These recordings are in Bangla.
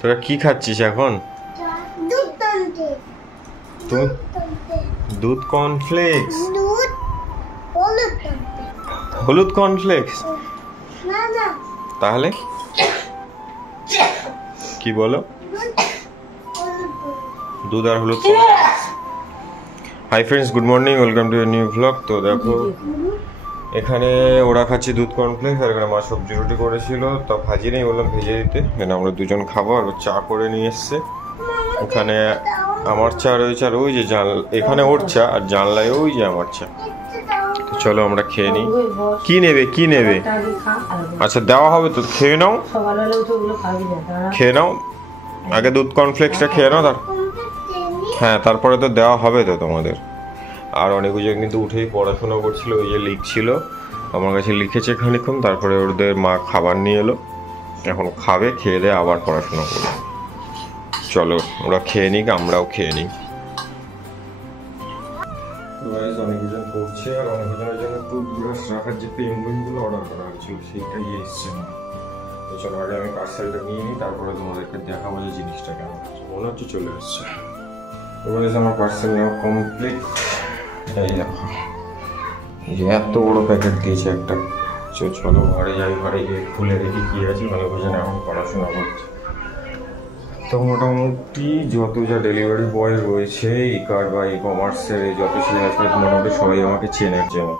তোরা কি খাচ্ছিস এখন? দুধ কর্নফ্লেক্স। হলুদ কর্নফ্লেক্স তাহলে কি বলো? দুধ আর হলুদ। Hi friends, good morning, welcome to a new blog. তো দেখো এখানে ওরা খাচ্ছে দুধ কর্নফ্লেক্স, আর এখানে মা সবজি রুটি করেছিল, তো ভাজি নেই, বললাম ভেজে দিতে। এখানে আমরা দুজন খাবো, আর চা করে নিয়ে এসছে। এখানে আমার চা রয়েছে, আর ওই যে এখানে ওর চা, আর জানলায় ওই যে আমার চা। তো চলো আমরা খেয়ে নিই। কি নেবে কি নেবে? আচ্ছা দেওয়া হবে তো, খেয়ে নাও, খেয়ে নাও আগে দুধ কর্নফ্লেক্সটা খেয়ে নাও, হ্যাঁ তারপরে তো দেওয়া হবে তো তোমাদের। আর অনেকজন কিন্তু উঠেই পড়াশোনা করছিল, ওই যে লিখছিল, আমার কাছে লিখেছে খানিক্ষণ, তারপরে ওদের মা খাবার নিয়ে এলো, এখন খাবে, খেয়ে দিয়ে আবার পড়াশোনা করবে। চলো ওরা খেয়ে নিক, আমরাও খেয়ে নিই। অনেকজন পড়ছে, আর অনেকজনের জন্য টুথব্রাশ রাখার যে পেনগুলো অর্ডার করা হয়েছিল সেইটাই এসছে না। তো চলো আগে আমি পার্সেলটা নিয়ে নিই, তারপরে তোমাদেরকে দেখাবো যে জিনিসটা কেমন হচ্ছে। মনে হচ্ছে চলে এসছে। এবারে আমার পার্সেল নেওয়া কমপ্লিট। এই দেখো, এই যে এত বড় প্যাকেট দিয়েছে একটা। চলো ঘরে যাই, ঘরে গিয়ে খুলে দেখি কি আছে। ভালো বোঝেন এখন পড়াশোনা করছে। তো মোটামুটি যত যা ডেলিভারি বয় রয়েছে ইকার বা ই কমার্সের যত ছেলে আসবে মোটামুটি সবাই আমাকে চেনার জন্য,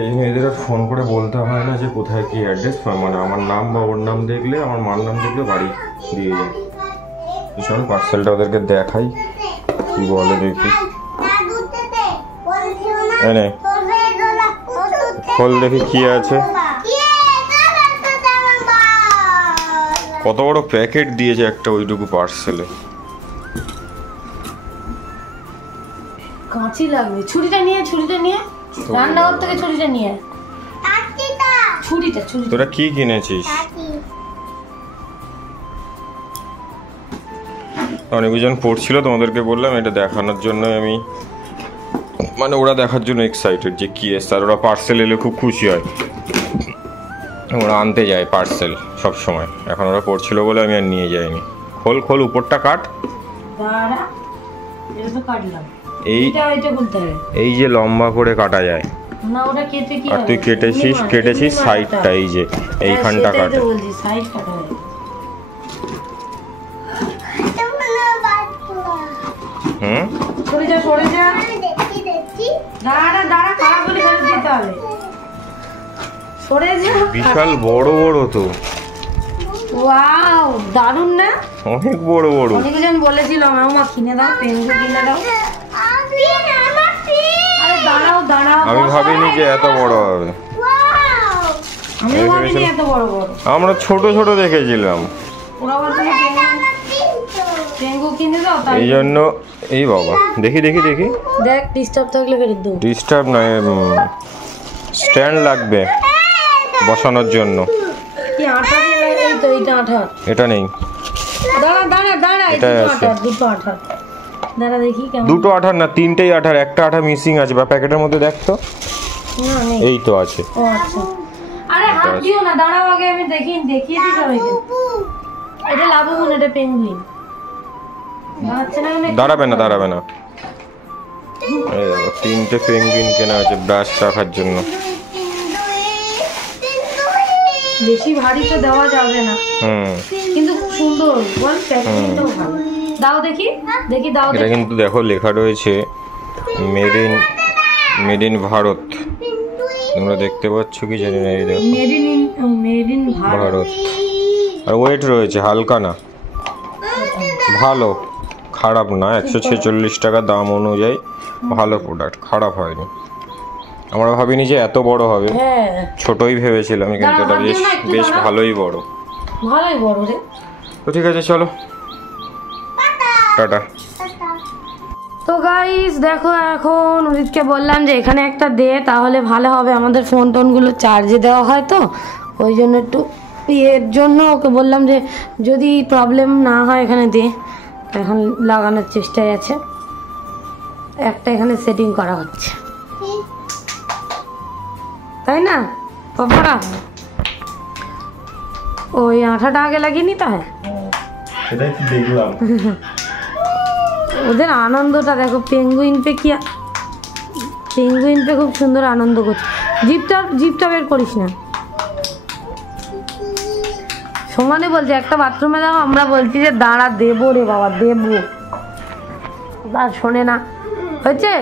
এই জন্য এদের ফোন করে বলতে হয় না যে কোথায় কি অ্যাড্রেস, মানে আমার নাম বা ওর নাম দেখলে, আমার মার নাম দেখলে বাড়ি দিয়ে যায়। চল পার্সেলটা ওদেরকে দেখাই, কি বলে দেখি। এনে খোল দেখি কি আছে। কত বড় প্যাকেট দিয়েছে একটা ওইটুকু পার্সেলে। কাঁচি লাগবে, ছুরিটা নিয়ে রান্নাঘর থেকে ছুরিটা নিয়ে। তোরা কি কিনেছিস? অনেকজন পড়ছিল, তোমাদেরকে বললাম এটা দেখানোর জন্য, আমি মানে ওরা দেখার জন্য এক্সাইটেড যে কি এসছে। আর ওরা পার্সেল এলে খুব খুশি হয়, ওরা আনতে যায় পার্সেল সব সময়। এখন ওরা পড়ছিল বলে আমি আর নিয়ে যাইনি। খোল খোল, উপরটা কাট। এই যে লম্বা করে কাটা যায় না, ওটা কেটে কি? আর তুই কেটেছিস সাইডটা, এই যে এইখানটা কাটে। হুম, সরে যা। দাঁড়া খারাপ বলে ফেলে দিতে হবে। সরে যা। বিশাল বড় বড় তো। ওয়াও, দারুণ না? অনেক বড় বড়। অনেকজন বলেছিল মামা কিনে দাও, পেনগুলো কিনে দাও। আরে দাঁড়াও। আমি ভাবিনি যে এত বড় হবে। আমি ভাবিনি এত বড়। আমরা ছোট ছোট দেখেছিলাম। ওরা বলছে পেনগুলো কিনে দাও, তাই এই জন্য। এই বাবা, দেখি দেখ, ডিস্টার্ব থাকলে ফেরত দাও। ডিস্টার্ব নয়, স্ট্যান্ড লাগবে বসানোর জন্য। কি আঠা দিয়ে লাগে? এই তো এইটা আঠা। এটা নেই। দাঁড়া, এটা আছে। দুটো আঠা। দাঁড়া দেখি কেমন। দুটো আঠার না, তিনটেই আঠার, একটা আঠা মিসিং আছে। বা প্যাকেটের মধ্যে দেখ তো। না নেই। এই তো আছে। ও আচ্ছা। আরে হাত দিও না, দাঁড়াও আগে আমি দেখিয়ে দিই সবাইকে। এটা লাবুন, এটা পেঙ্গুইন। দাঁড়াবে না। এই দেখো, তিনটে পেঙ্গুইন কেনা আছে ব্রাশ রাখার জন্য। বেশি ভারী তো দেওয়া যাবে না, কিন্তু খুব সুন্দর বল, প্যাকেজিংটাও ভালো। দাও দেখি দাও। এটা কিন্তু দেখো লেখা রয়েছে মেড ইন ভারত। তোমরা দেখতে পাচ্ছ কি জানি না, এই দেখো মেড ইন ভারত। আর ওয়েট রয়েছে, হালকা না, ভালো, খারাপ না। 146 টাকা দাম অনুযায়ী ভালো প্রোডাক্ট, খারাপ হয়নি। আমরা ভাবিনি যে এত বড় হবে, ছোটই ভেবেছিলাম, কিন্তু এটা বেশ ভালোই বড় রে। তো ঠিক আছে, চলো টাটা। তো গাইস দেখো, এখন উদিতকে বললাম যে এখানে একটা দে, তাহলে ভালো হবে, আমাদের ফোন টোনগুলো চার্জে দেওয়া হয় তো, ওই জন্য একটু এর জন্য ওকে বললাম যে যদি প্রবলেম না হয় এখানে দে। এখন লাগানোর চেষ্টায় আছে, একটা এখানে সেটিং করা হচ্ছে। তাই না পাপা? ওই আঠাটা আগে লাগিয়ে নিতে হয়। সেটাই কি দেখলাম। ওদের আনন্দটা দেখো, পেঙ্গুইন পে খুব সুন্দর আনন্দ করছে। জিপটা বের করিস না। সমানে বলছে একটা বাথরুমে দেখো, আমরা বলছি যে দাঁড়া দেবো রে বাবা দেবো, আর শোনে না। হয়েছে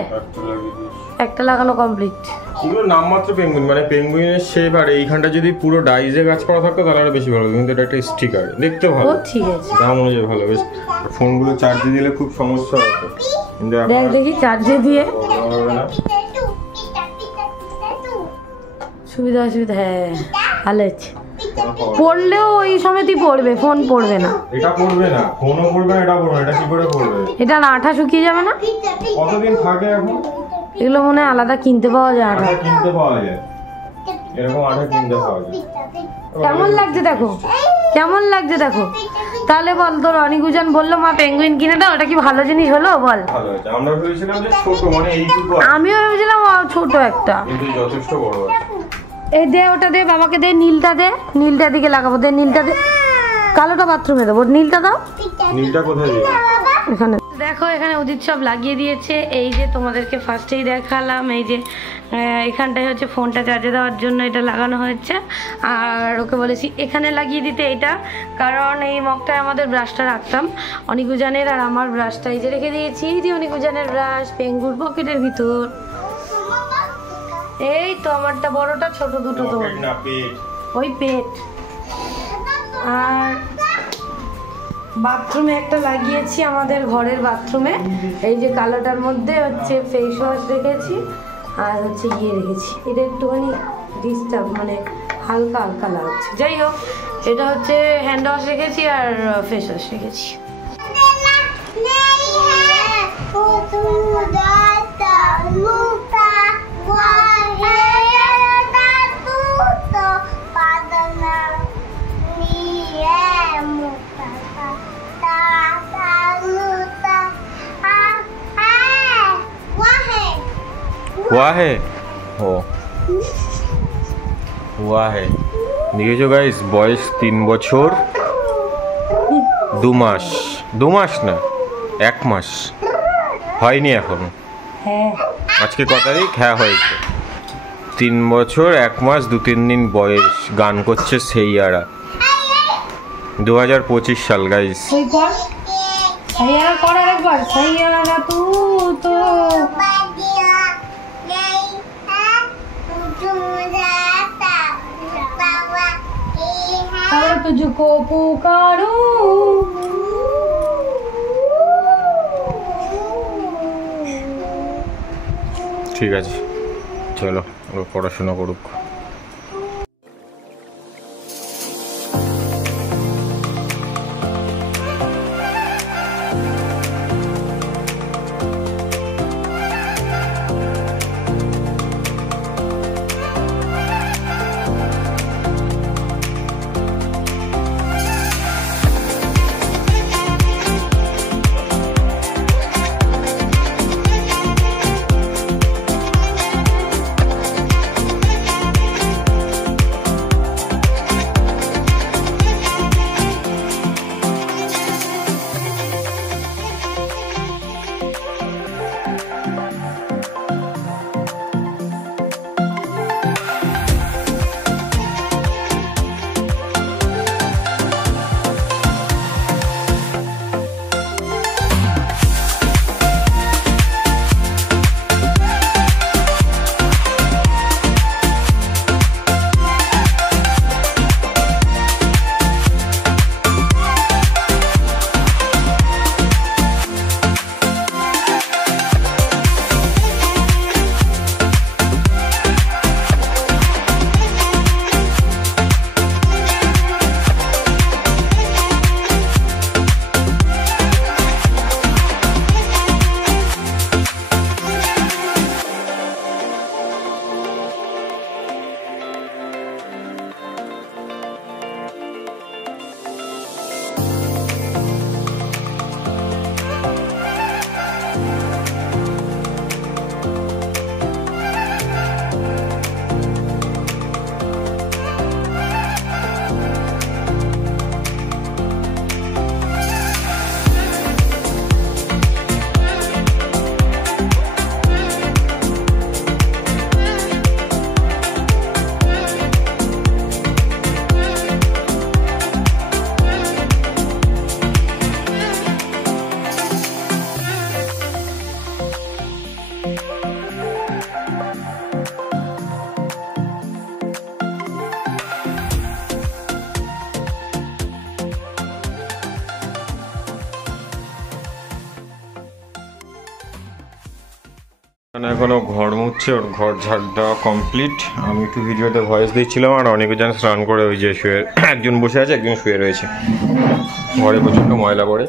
একটা লাগানো কমপ্লিট। এগুলো নামমাত্র পেঙ্গুইন, মানে পেঙ্গুইনের শেপ, আর এইখানটা যদি পুরো ডাইজে গাছ করা থাকতো তাহলে আরো বেশি ভালো, কিন্তু এটা একটা স্টিকার, দেখতে ভালো। ও ঠিক আছে, দাম অনুযায়ী ভালো। বেশ, ফোনগুলো চার্জে দিলে খুব সমস্যা হতো, কিন্তু এখন দেখ দেখি চার্জে দিয়ে হবে না। সুবিধা অসুবিধা, হ্যাঁ ভালো আছে। পড়লেও ওই সময়তেই পড়বে, ফোন পড়বে না। এটা পড়বে না, ফোনও পড়বে না, এটা পড়বে না, এটা কি করে পড়বে? এটা না আঠা শুকিয়ে যাবে না? কতদিন থাকে এখন? এগুলো মনে হয় আলাদা কিনতে পাওয়া যায় আঠা। আঠা কিনতে পাওয়া যায়, এরকম আঠা কিনতে পাওয়া যায়। কেমন লাগছে দেখো, কেমন লাগছে দেখো। তাহলে বল, তোর অনিকুজান বললো মা পেঙ্গুইন কিনে দাও, ওটা কি ভালো জিনিস হলো বল? ভালো আছে। আমরা ভেবেছিলাম যে ছোট, মানে এইটুকু, আমিও ভেবেছিলাম ছোট একটা, কিন্তু যথেষ্ট বড় আছে। এই দে ওটা দে, বাবাকে দে, নীলটা দে, নীলটা দিকে লাগাবো, দে নীলটা দে, কালোটা বাথরুমে দেবো, নীলটা দাও। নীলটা কোথায় দিবে? এখানে দেখো, এখানে উদিত সব লাগিয়ে দিয়েছে। এই যে তোমাদেরকে ফার্স্টেই দেখালাম, এই যে এখানটায় হচ্ছে ফোনটা চার্জে দেওয়ার জন্য এটা লাগানো হয়েছে। আর ওকে বলেছি এখানে লাগিয়ে দিতে এটা, কারণ এই মগটায় আমাদের ব্রাশটা রাখতাম, অনিকুজানের আর আমার ব্রাশটা এই যে রেখে দিয়েছি। এই যে অনিকুজানের ব্রাশ পেঙ্গুর পকেটের ভিতর। এই তো আমারটা বড়টা, ছোট দুটো তো না পেট, ওই পেট। আর বাথরুমে একটা লাগিয়েছি, আমাদের ঘরের বাথরুমে। এই যে কালোটার মধ্যে হচ্ছে ফেস ওয়াশ রেখেছি, আর হচ্ছে রেখেছি। এটা একটুখানি ডিস্টার্ব, মানে হালকা হালকা লাগছে। যাই হোক, এটা হচ্ছে হ্যান্ড ওয়াশ রেখেছি আর ফেস ওয়াশ রেখেছি। हुआ है ও हुआ है। দেখেছো গাইস, বয়স 3 বছর 2 মাস, 2 মাস না 1 মাস হয়নি এখনো। হ্যাঁ আজকে কত তারিখ? হ্যাঁ হয়েছে, 3 বছর 1 মাস 2-3 দিন বয়স। গান করছে সেইয়ারা, 2025 সাল গাইস। তুই কর, সাইয়ারা কর আরেকবার, সাইয়ারা তু তো तुझको पुकारूं। ঠিক আছে, চলো পড়াশোনা করুক। এখানে এখনো ঘর মুছছে, ওর ঘর ঝাড় দেওয়া কমপ্লিট। আমি একটু ভিডিওতে ভয়েস দিচ্ছিলাম আর অনেকজন স্নান করে ওই যে শুয়ে, একজন বসে আছে একজন শুয়ে রয়েছে, ঘরে প্রচণ্ড ময়লা পড়ে।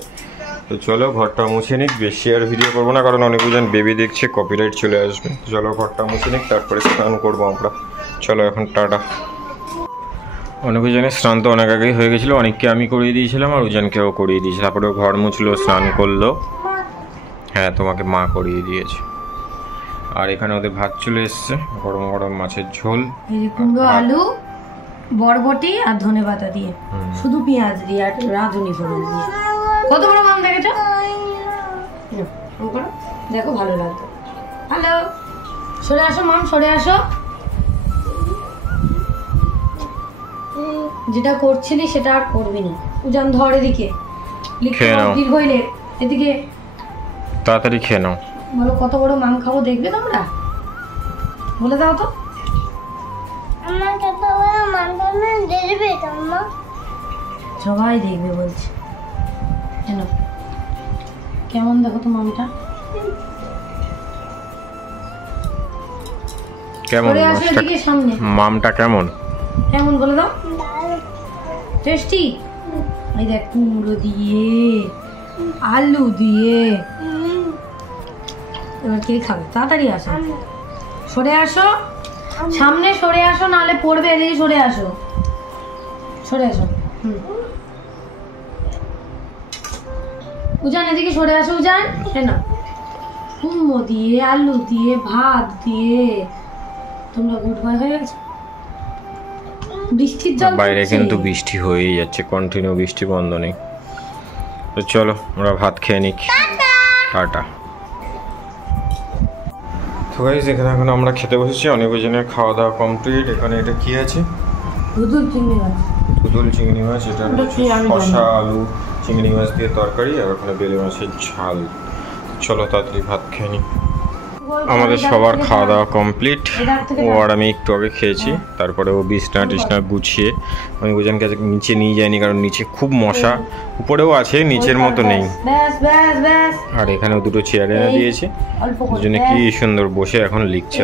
তো চলো ঘরটা মুছে নিক, বেশি আর ভিডিও করবো না কারণ অনেকজন বেবি দেখছে, কপিরাইট চলে আসবে। চলো ঘরটা মুছে নিক, তারপরে স্নান করবো আমরা। চলো এখন টাটা। অনেকজনের স্নান তো অনেক আগেই হয়ে গেছিলো, অনেককে আমি করিয়ে দিয়েছিলাম আর উজানকেও করিয়ে দিয়েছি। তারপরে ঘর মুছলো, স্নান করলো। হ্যাঁ, তোমাকে মা করিয়ে দিয়েছে। আর এখানে ওদের ভাত চলে এসছে, গরম গরম মাছের ঝোল, কুমড়ো আলু, বরবটি আর ধনেপাতা দিয়ে, শুধু পেঁয়াজ দিয়ে আর রাঁধুনি ফোড়ন দিয়ে। কত বড় মাম দেখেছো? দেখো ভালো লাগতো। হ্যালো, সরে আসো মাম, সরে আসো। যেটা করছিলি সেটা আর করবি না। উজান ধর এদিকে, দীর্ঘইলে এদিকে, তাড়াতাড়ি খেয়ে নাও। বলো কত বড় মাম খাবো দেখবে তোমরা? বলে দাও তো। সবাই দেখবে বলছে। কেন, কেমন দেখো তো মামটা কেমন, সামনে মামটা কেমন কেমন বলে দাও। টেস্টি। এই দেখ কুমড়ো দিয়ে, আলু দিয়ে। এবার কে খাবে? তাড়াতাড়ি আসো, সরে আসো সামনে, সরে আসো নাহলে পড়বে। এদিকে সরে আসো, সরে আসো। উজান এদিকে সরে আসো। উজান না, কুমড়ো দিয়ে, আলু দিয়ে, ভাত দিয়ে তোমরা গুড বয় হয়ে গেছো। বৃষ্টির জল বাইরে কিন্তু বৃষ্টি হয়েই যাচ্ছে, কন্টিনিউ বৃষ্টি বন্ধ নেই। তো চলো আমরা ভাত খেয়ে নিই, টাটা। তো গাইস এখানে এখন আমরা খেতে বসেছি, অনেকজনের খাওয়া দাওয়া কমপ্লিট। এখানে এটা কি আছে? দুদুল চিংড়ি মাছ। দুদুল চিংড়ি মাছ, এটা শসা আলু চিংড়ি মাছ দিয়ে তরকারি, আর ওখানে বেলে মাছের ঝাল। চলো তাড়াতাড়ি ভাত খেয়ে নিই। আমাদের সবার খাওয়া দাওয়া কমপ্লিট। ও আর আমি একটু আগে খেয়েছি, তারপরে ও বিছনা টিছনা গুছিয়ে আমি ওজানকে আজকে নিচে নিয়ে যাইনি কারণ নিচে খুব মশা, উপরেও আছে নিচের মতো নেই। আর এখানেও দুটো চেয়ার এনে দিয়েছে, ওই জন্য কি সুন্দর বসে এখন লিখছে।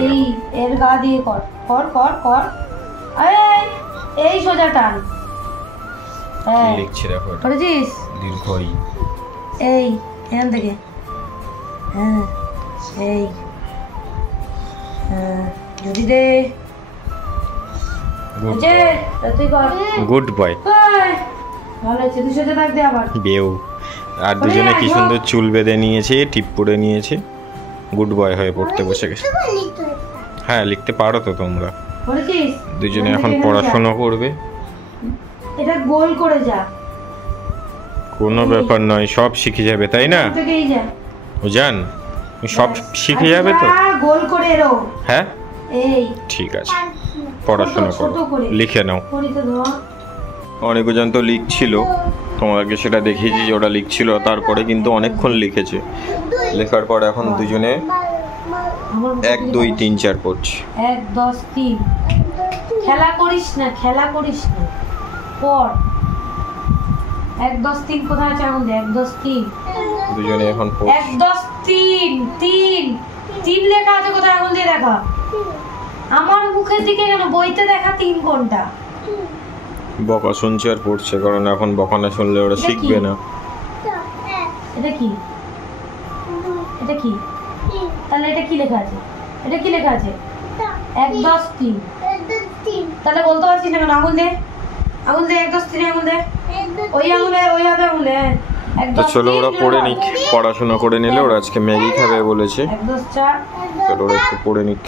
এর গা দিয়ে কর কর কর কর, এই সোজা টান। লিখছে দেখো, করেছিস দীর্ঘই। এই এখান থেকে, হ্যাঁ এই যদি দে গুড বয়, ভালো আছে। তুই সোজা থাক দে আবার বেউ। আর দুজনে কি সুন্দর চুল বেঁধে নিয়েছে, টিপ পরে নিয়েছে, গুড বয় হয়ে পড়তে বসে গেছে। হ্যাঁ লিখতে পারো তো তোমরা। দুজনে এখন পড়াশোনা করবে। এটা গোল করে যা, কোনো ব্যাপার নয়, সব শিখে যাবে তাই না উজান? সব শিখে যাবে তো, গোল করে এরো। হ্যাঁ এই ঠিক আছে, পড়াশোনা করো, লিখে নাও। অনেকজন তো লিখছিল, তোমাকে সেটা দেখিয়েছি যে ওরা লিখছিল, তারপরে কিন্তু অনেকক্ষণ লিখেছে। লেখার পর এখন দুজনে 1 2 3 4 পড়ছে। 1 2 3। খেলা করিস না, খেলা করিস না, পড়। 1 2 3 কোথায় আছে? এখন 1 2 3 দুজনে এখন পড়ছে। 1 2 3 3 3 লেখা আছে কোথায়? আঙুল দিয়ে দেখা। আমার মুখের দিকে কেন? বইতে দেখা 3 কোনটা? বকা শুনছে আর পড়ছে, কারণ এখন বকা না শুনলে ওরা শিখবে না। এটা কি? এটা কি? তাহলে এটা কি লেখা আছে? এটা কি লেখা আছে? 1 2 3। তাহলে বলতে পারছিস না কেন? আঙুল দে, আঙুল দে, 1 2 3 আঙুল দে। ওই আঙুলে, ওই হাতে আঙুলে। তো চলো ওরা পড়ে নিক, পড়াশোনা করে নিলে। ওরা আজকে ম্যাগি খাবে বলেছে। 1 2 4। চলো ওরা একটু পড়ে নিক।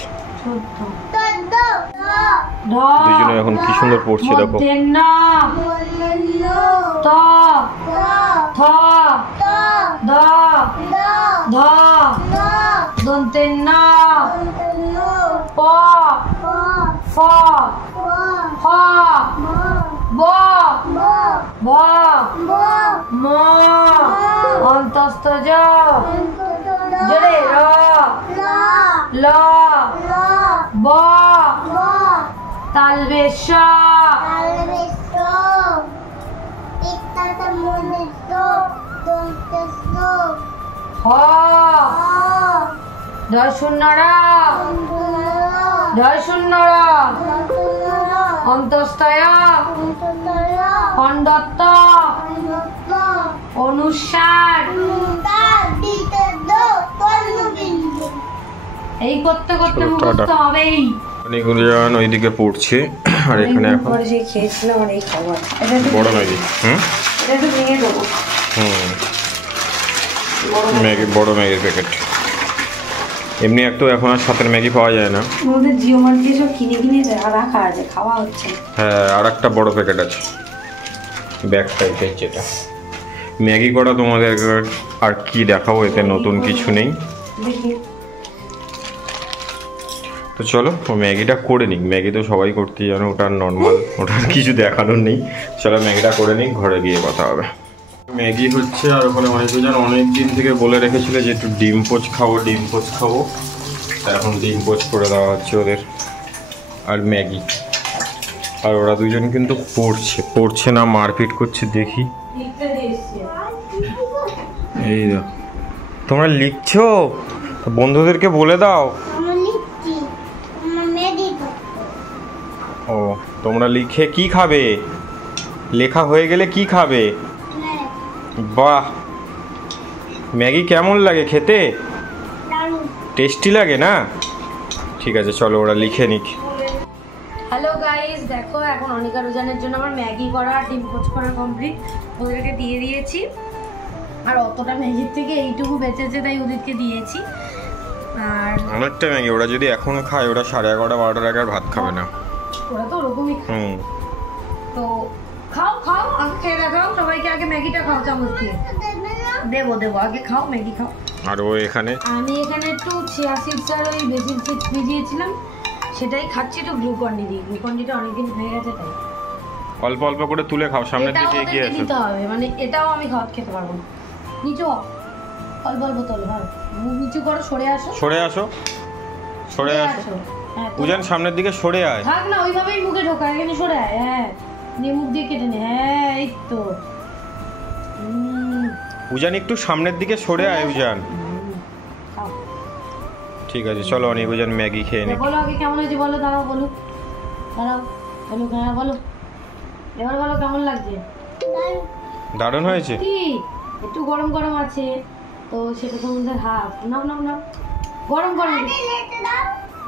দুজনে এখন কি সুন্দর পড়ছে দেখো। ত থ দ ধ দন্তে ন প ফ হ ব ভ ম অন্তস্থ জ জরে র ল ব তালবেশ হ জয় শূন্যরা, জয় শূন্যরা, অন্তস্তয়া, খণ্ডত্ব, অনুসার, এই করতে করতে মুখস্থ হবেই। অনেকজন ওইদিকে পড়ছে আর এখানে এখন খেয়েছিলাম আর এই খাবার বড় ম্যাগি। এটা একটু ভেঙে দেবো। ম্যাগি, বড় ম্যাগির প্যাকেট। এমনি একটু এখন আর সাথের ম্যাগি পাওয়া যায় না। আমাদের জিও মার্টে সব কিনে কিনে রাখা আছে, খাওয়া হচ্ছে। হ্যাঁ, আর একটা বড় প্যাকেট আছে ব্যাগ টাইপের, যেটা ম্যাগি করা। তোমাদের আর কি দেখাবো, এতে নতুন কিছু নেই। দেখি তো চলো ও ম্যাগিটা করে নিক। ম্যাগি তো সবাই করতে জানো, ওটা নর্মাল, ওটার কিছু দেখানোর নেই। চলো ম্যাগিটা করে নিক, ঘরে গিয়ে কথা হবে। ম্যাগি হচ্ছে, আর ওখানে অনেক দিন থেকে বলে রেখেছিল যে একটু ডিম পোচ খাবো, ডিম পোচ খাবো। এখন ডিম পোচ করে দেওয়া হচ্ছে ওদের, আর ম্যাগি। আর ওরা দুজন কিন্তু পড়ছে না, মারপিট করছে। দেখি, এই দাও, তোমরা লিখছো? বন্ধুদেরকে বলে দাও। ও, তোমরা লিখে কি খাবে? লেখা হয়ে গেলে কি খাবে? বাহ, ম্যাগি কেমন লাগে খেতে? টেস্টি লাগে না? ঠিক আছে, চলো ওরা লিখে নিক। হ্যালো গাইস, দেখো এখন অনিকা রোজানের জন্য আমার ম্যাগি করা, ডিম পোচ করা কমপ্লিট। ওদেরকে দিয়ে দিয়েছি। আর অতটা ম্যাগির থেকে এইটুকু বেঁচেছে, তাই ওদেরকে দিয়েছি। আর অনেকটা ম্যাগি। ওরা যদি এখন খায়, ওরা 11:30 12টার আগে আর ভাত খাবে না। ওরা তো ওরকমই খায়। তো খাও খাও, আগে খেয়ে দেখাও সবাইকে। আগে ম্যাগিটা খাও চামচ দিয়ে। দেবো, আগে খাও, ম্যাগি খাও। আর ও এখানে, আমি এখানে একটু চিয়া সিডস আর ওই বেসিক সিডস ভিজিয়েছিলাম, সেটাই খাচ্ছি। একটু গ্লুকন্ডি দিই, গ্লুকন্ডিটা অনেকদিন হয়ে গেছে তাই। অল্প অল্প করে তুলে খাও, সামনের দিকে এগিয়ে এসো। দিতে হবে, মানে এটাও আমি খেতে পারবো না। নিচু অল্প অল্প তোলো। হ্যাঁ, মুখ নিচু করো, সরে আসো, সরে আসো, সরে আসো। পূজান সামনের দিকে সরে আয়। থাক না, ওইভাবেই মুখে ঢোকা। এখানে সরে আয়। হ্যাঁ, নিয়ে মুখ দিয়ে কেটে নে। হ্যাঁ, এই তো। পূজান একটু সামনের দিকে সরে আয়। পূজান, ঠিক আছে, চলো অনেক। পূজান ম্যাগি খেয়ে নি। বলো আগে কেমন হয়েছে বলো। দাঁড়াও, বলো, দাঁড়াও, বলো। হ্যাঁ বলো, এবার বলো কেমন লাগছে। দারুণ হয়েছে। কি একটু গরম গরম আছে তো, সেটা তোমাদের হাফ। নাও নাও নাও, গরম গরম।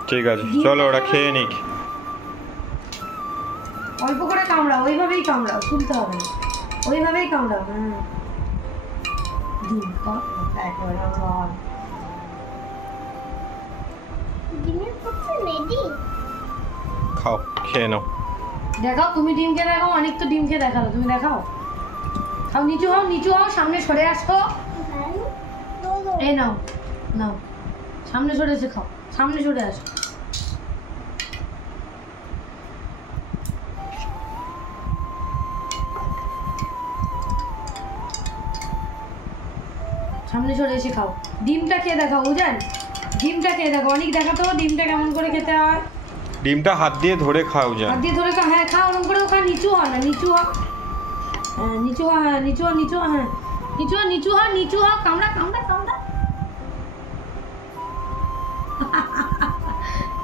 ঠিক আছে, চলো ওরা খেয়ে নিক। অল্প করে কামড়াও, ওইভাবেই কামড়াও, তুলতে হবে না, ওইভাবেই কামড়াও। হ্যাঁ, ডিম খাও, খাও, খেয়ে নাও। দেখাও তুমি ডিমকে, দেখাও। অনেক তো ডিমকে দেখালো, তুমি দেখাও। খাও, নিচু হও, নিচু হও, সামনে সরে আসো। এই নাও, নাও, সামনে সরে এসে খাও, সামনে সরে আসো। সামনে সরে এসে খাও। ডিমটা খেয়ে দেখাও বুঝান, ডিমটা খেয়ে দেখো। অনেক দেখাতো ডিমটা কেমন করে খেতে হয়। ডিমটা হাত দিয়ে ধরে খাও। হাত দিয়ে ধরে খাও। হ্যাঁ, খাও, ওরকম করেও খা। নিচু হ না, নিচু হ। হ্যাঁ, নিচু হ। হ্যাঁ, নিচু হ, নিচু হ। হ্যাঁ, নিচু হ, নিচু হ, নিচু হ। কামড়া, কামড়া, কামড়া।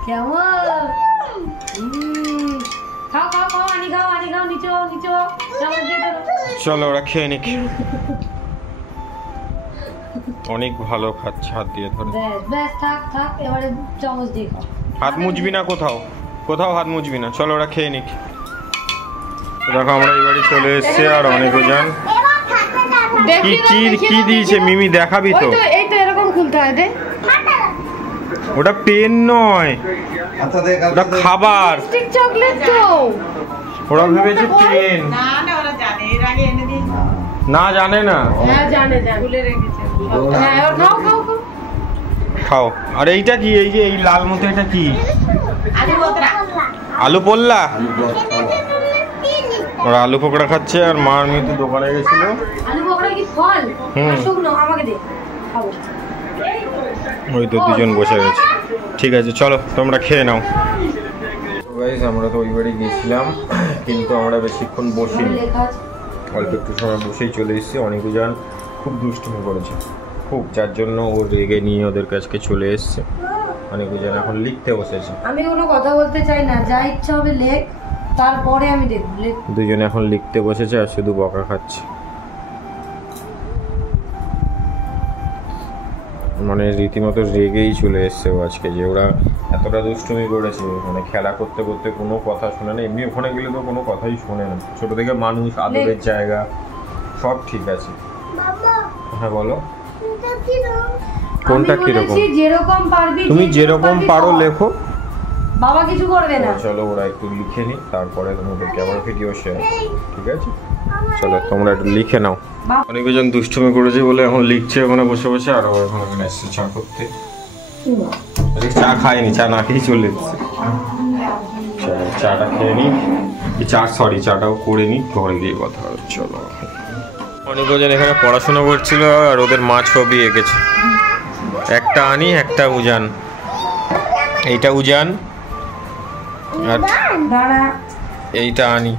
কেমন? খাও খাও খাও, আনি খাও, আনি খাও। নিচু হ, নিচু হ। চলো ওরা খেয়ে নিক। অনেক ভালো খাচ্ছে হাত দিয়ে ধরে। ব্যাস ব্যাস, থাক থাক, এবারে চামচ দিয়ে খাও। হাত মুছবি না কোথাও, কোথাও হাত মুছবি না। চলো ওরা খেয়ে নিক। দেখো আমরা এবারে চলে এসেছি। আর অনেক জান কি কি কি দিয়েছে মিমি, দেখাবি তো? এই তো এরকম খুলতে হয় রে। ওটা পেন নয়, ওটা খাবার। স্টিক চকলেট তো। ওরা ভেবেছে পেন। না না, ওরা জানে, এর আগে এনে দিই। না জানে না। হ্যাঁ জানে, জানে, খুলে রেখেছে। হ্যাঁ, খাও খাও খাও খাও। আর এইটা কি? এই যে এই লাল মতো, এটা কি? আলু বোতরা, আলু পোল্লা। ওরা আলু পকোড়া খাচ্ছে। আর মার মেয়ে দোকানে গেছিল। আলু পকোড়া কি ফল? শুকনো, আমাকে দে, খাবো। ওই তো দুজন বসে গেছে। ঠিক আছে, চলো তোমরা খেয়ে নাও। গাইস, আমরা তো ওই বাড়ি গেছিলাম, কিন্তু আমরা বেশিক্ষণ বসিনি, অল্প একটু সময় বসেই চলে এসেছি। অনেকজন খুব দুষ্টুমি করেছে। খুব, যার জন্য ও রেগে নিয়ে ওদের কাছকে চলে এসছে। অনিকুজান এখন লিখতে বসেছে। আমি কোনো কথা বলতে চাই না, যা ইচ্ছা হবে লেখ, তারপরে আমি দেখবো। লেখ। দুজনে এখন লিখতে বসেছে আর শুধু বকা খাচ্ছে। মানে রীতিমতো রেগেই চলে এসছে ও আজকে, যে ওরা এতটা দুষ্টুমি করেছে। মানে খেলা করতে করতে কোনো কথা শোনে না, এমনি ওখানে গেলে তো কোনো কথাই শোনে না। ছোট থেকে মানুষ, আদরের জায়গা সব ঠিক আছে। হ্যাঁ বলো, কোনটা কিরকম? যেরকম পারবি, তুমি যেরকম পারো লেখো, বাবা কিছু করবে না। চলো ওরা একটু লিখে নি, তারপরে তোমাদেরকে আবার ভিডিও শেয়ার, ঠিক আছে? চলো তোমরা একটু লিখে নাও। অনেকজন দুষ্টুমি করেছে বলে এখন লিখছে ওখানে বসে বসে, আর ও এখন এখানে এসছে চা করতে। চা খায়নি, চা না খেয়েই চলে এসছে। চাটা খেয়ে নি, চাটাও করে নি, ঘরে গিয়ে কথা হবে। চলো, অনেকজন এখানে পড়াশোনা করছিল আর ওদের মা ছবি এঁকেছে। একটা আনি, একটা উজান। এইটা উজান আর এইটা আনি।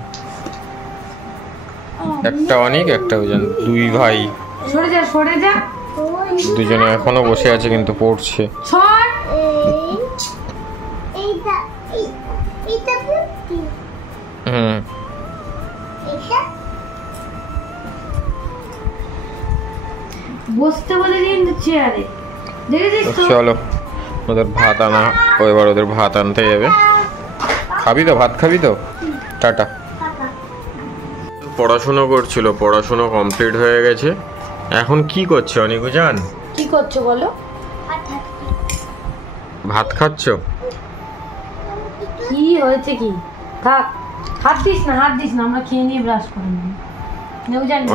একটা অনিক, একটা উজান, দুই ভাই। সরে যা। দুজনে এখনো বসে আছে কিন্তু পড়ছে। হুম, বসতে বলে দিন চেয়ারে। দেখেছিস তো? চলো ওদের ভাত আনা, এবার ওদের ভাত আনতে যাবে। খাবি তো, ভাত খাবি তো? টাটা। পড়াশোনা করছিল, পড়াশোনা কমপ্লিট হয়ে গেছে। এখন কি করছো অনিকুজান? কি করছো বলো? ভাত খাচ্ছ? কি হয়েছে কি? থাক, হাত দিস না, আমরা খেয়ে নিয়ে ব্রাশ করে নেব।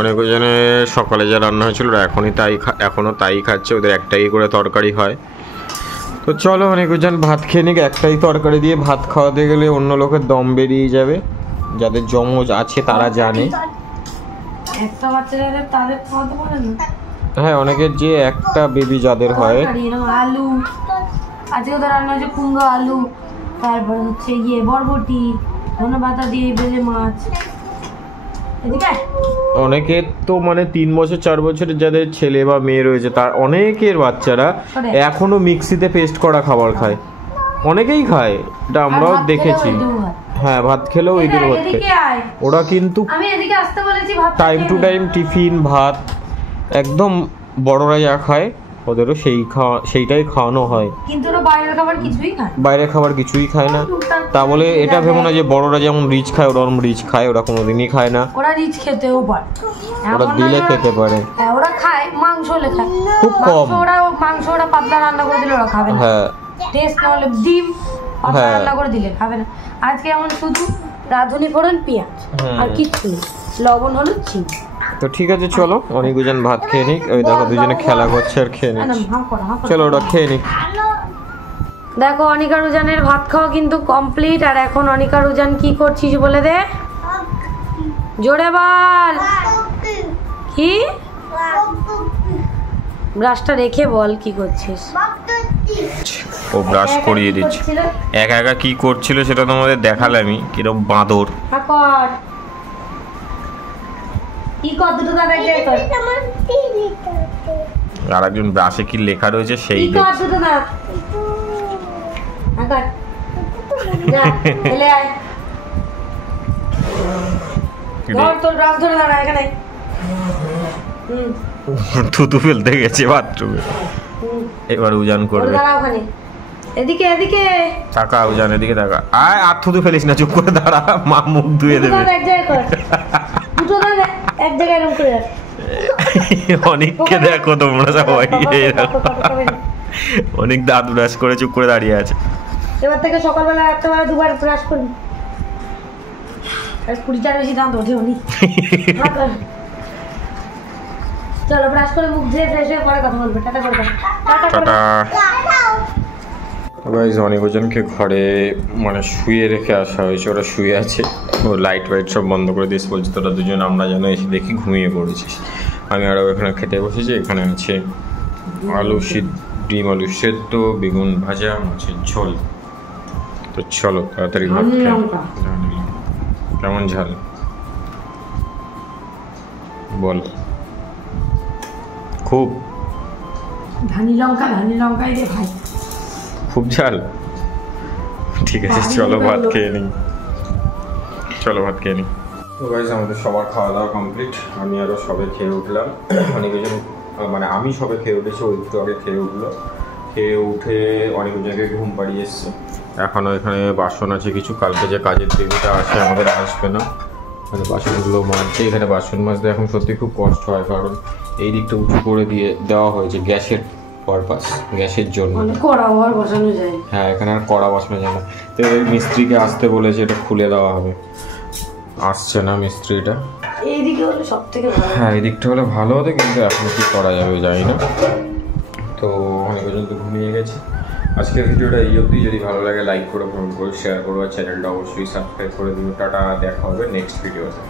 অনেকজনে সকালে যা রান্না হয়েছিল এখনো তাই খাচ্ছে। ওদের একটাই করে তরকারি হয়। তো চলো অনেকজন ভাত খেয়ে নিক। একটাই তরকারি দিয়ে ভাত খাওয়াতে গেলে অন্য লোকের দম বেরিয়ে যাবে। যাদের যমজ আছে তারা জানে। একটা বাচ্চা যাদের, তাদের খাওয়াতে পারে না। হ্যাঁ, অনেকের যে একটা বেবি যাদের হয়। আলু, আজকে তো রান্না হচ্ছে কুমড়ো আলু, তারপর হচ্ছে বরবটি, ধনেপাতা দিয়ে বেলে মাছ। অনেকের তো মানে 3 বছর 4 বছরের যাদের ছেলে বা মেয়ে রয়েছে, তার অনেকের বাচ্চারা এখনো মিক্সিতে পেস্ট করা খাবার খায়। অনেকেই খায়, এটা আমরাও দেখেছি। হ্যাঁ, ভাত খেলেও ওই দূর হচ্ছে। ওরা কিন্তু টাইম টু টাইম টিফিন, ভাত একদম বড়রা যা খায় ওদেরও সেইটাই খাওয়ানো হয়। কিন্তু ওরা বাইরের খাবার কিছুই খায় না। তা বলে এটা ভেবো না যে বড়রা যেমন রিচ খায় ওরা রিচ খায়। ওরা কোনোদিনই খায় না। ওরা রিচ খেতেও পারে, ওরা দিলে খেতে পারে। হ্যাঁ, ওরা খায়, মাংস হলে খায় খুব কম। ওরা পাতলা রান্না করে দিলে ওরা খাবে না। হ্যাঁ, টেস্ট না হলে ডিম পাতলা রান্না করে দিলে খাবে না। আজকে এমন শুধু রাঁধুনি ফোড়ন, পেঁয়াজ আর কিচ্ছু নেই, লবণ, হলুদ, চিনি। তো ঠিক আছে, চলো অনেকজন ভাত খেয়ে নিক। ওই দেখো দুজনে খেলা করছে আর খেয়ে নিক। চলো ওরা খেয়ে নিক। দেখো অনিকা রুজানের ভাত খাওয়া কিন্তু কমপ্লিট। আর এখন অনিকা রুজান কি করছিস বলে দে, জোরে বল। কি? ব্রাশটা রেখে বল কি করছিস। ও ব্রাশ করিয়ে দিচ্ছে। একা কি করছিল সেটা তোমাদের দেখালামই, কিরকম বাঁদর। আর একজন ব্রাশে কি লেখা রয়েছে সেই থুতু ফেলতে গেছে বাথরুমে। এবার উজান করবে। এদিকে এদিকে টাকা উজান, এদিকে টাকা। আয়, আর থুতু ফেলিস না, চুপ করে দাঁড়া, মা মুখ ধুয়ে দেবে। অনেককে দেখো তোমরা সবাই, অনেক দাঁত ব্রাশ করে চুপ করে দাঁড়িয়ে আছে। এবার থেকে সকালবেলা রাত্রেবেলা দুবার ব্রাশ করবি। 20টার বেশি দাঁত ওঠে উনি। চলো ব্রাশ করে মুখ ধুয়ে ফ্রেশ হয়ে পরে কথা বলবো। টাটা করবে। টাটা। গাইস, অনেকজনকে ঘরে মানে শুয়ে রেখে আসা হয়েছে। ওরা শুয়ে আছে, ও লাইট ওয়াইট সব বন্ধ করে দিয়েছে। বলছে তোরা দুজন আমরা যেন এসে দেখি ঘুমিয়ে পড়েছিস। আমি আরও এখানে খেতে বসেছি। এখানে আছে ডিম আলু সেদ্ধ, বেগুন ভাজা, মাছের ঝোল। তো চলো তাড়াতাড়ি ভাত খাই। কেমন ঝাল বল? খুব ধানি লঙ্কাই দিয়ে ভাই। খুব ঝাল। ঠিক আছে, চলো ভাত খেয়ে নিই। তো গাইস আমাদের সবার খাওয়া দাওয়া কমপ্লিট। আমি আরও সবে খেয়ে উঠলাম। অনেকজন মানে আমি সবে খেয়ে উঠেছি, ওই একটু আগে খেয়ে উঠলো। খেয়ে উঠে অনেক জায়গায় ঘুম পাড়িয়ে এসছে। এখনও এখানে বাসন আছে কিছু, কালকে যে কাজের দিনটা আসে আমাদের আসবে না, মানে বাসনগুলো মাজছে। এখানে বাসন মাজতে এখন সত্যি খুব কষ্ট হয়, কারণ এই দিকটা উঁচু করে দিয়ে দেওয়া হয়েছে গ্যাসের পারপাস, গ্যাসের জন্য। কড়া ওভার বসানো যায়। হ্যাঁ, এখানে আর কড়া বসানো যায় না। তো মিস্ত্রিকে আসতে বলেছে, এটা খুলে দেওয়া হবে। আসছে না মিস্ত্রিটা। এইদিকে হলে সব থেকে ভালো। হ্যাঁ, এই দিকটা হলে ভালো হতো, কিন্তু এখন কি করা যাবে জানি না। তো অনেক পর্যন্ত ঘুমিয়ে গেছি। আজকের ভিডিওটা এই অবধি। যদি ভালো লাগে লাইক করো, কমেন্ট করো, শেয়ার করো, আর চ্যানেলটা অবশ্যই সাবস্ক্রাইব করে দিও। টাটা, দেখা হবে নেক্সট ভিডিওতে।